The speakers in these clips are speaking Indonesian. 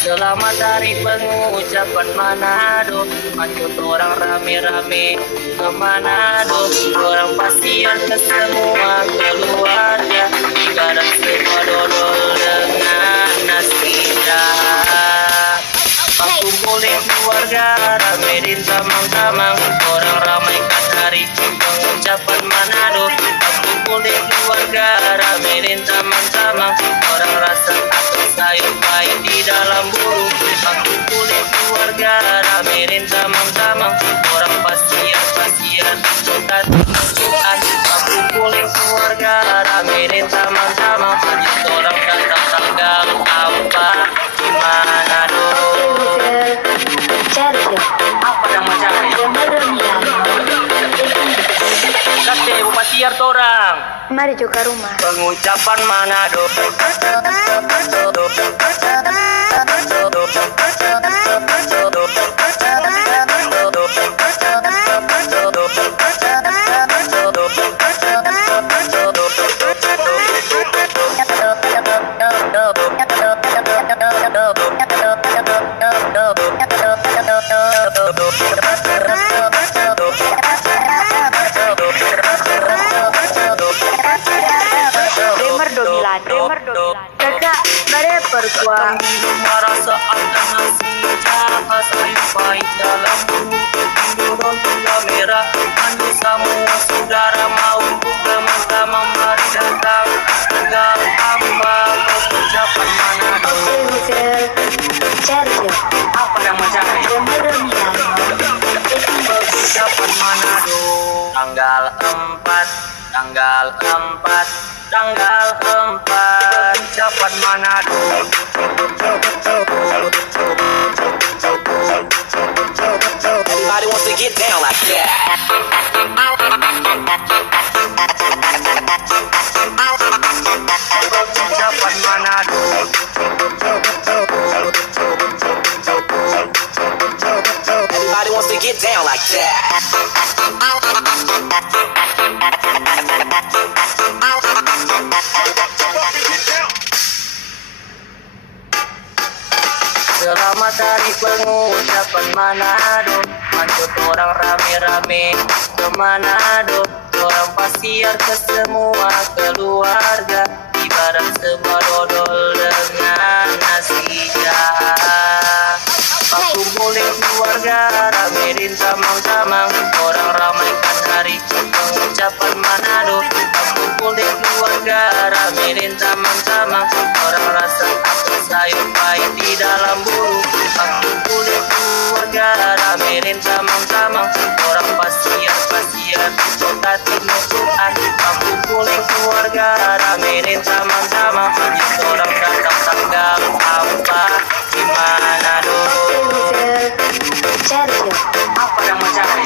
Selamat Hari Pengucapan Manado, lanjut orang rame-rame ke Manado. Orang pasien ke semua keluarga, ibarat semua dodol dengan nasi jahat. Aku boleh keluarga ramein tamang-tamang, orang ramaikan hari pengucapan Manado. Aku boleh keluarga ramein tamang-tamang, orang rasa takut sayur pahit di dalam bulu. Aku boleh keluarga ramein tamang-tamang, orang pasien suka tujuan. Aku boleh keluarga ramein tamang-tamang, orang datang tanggal apa di Manado. Apa yang mencari? Kate Bupati orang. Mari juga rumah. Pengucapan Manado. Kakak, bare perkuah. Marah saat nasi jahat, sayur pahit dalam bulu. Turun gula merah, anu semua saudara mau bersama-sama, mari datang tinggal tambah pengucapan Manado. Apa yang mencari? Pengucapan Manado. Tanggal 4 ucapan Manado. Everybody wants to get down like that. Ucapan Manado. Everybody wants to get down like that. Selamat Hari Pengucapan Manado, lanjut orang rame-rame ke Manado. Orang pasiar ke semua keluarga, ibarat sebuah dodol dengan nasi jahat. Aku boleh keluarga ramein tamang-tamang, orang ramaikan hari pengucapan Manado. Aku boleh keluarga ramein tamang-tamang, orang rasa takut sayur pahit di dalam bulu. Aku boleh keluarga ramein tamang-tamang, orang pasien suka timuran. Aku boleh keluarga ramein tamang-tamang, orang datang tanggal apa di Manado. Apa yang mencari?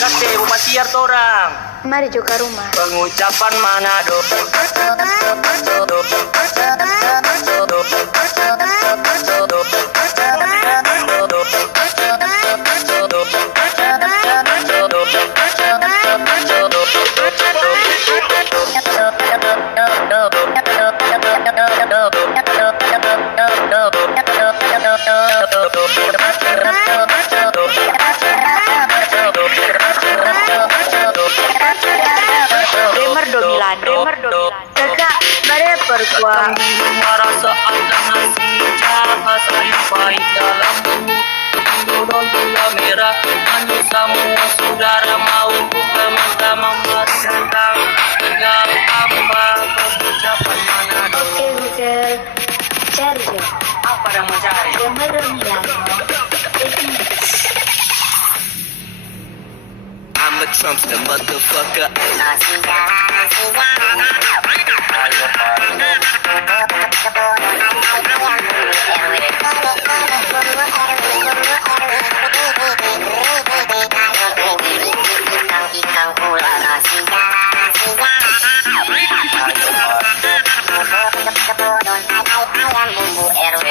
Kate Bupati orang. Mari juga rumah. Pengucapan Manado. Kakak, bare perkuah. Marah saat nasi jahat, sayur pahit dalam bulu. Turun gula merah, anu semua saudara mau bersama-sama, mari datang tinggal tambah pengucapan Manado. Apa yang mencari? I'm a Trumpster, motherfucker. Ikan pula nasi ayam bumbu RW.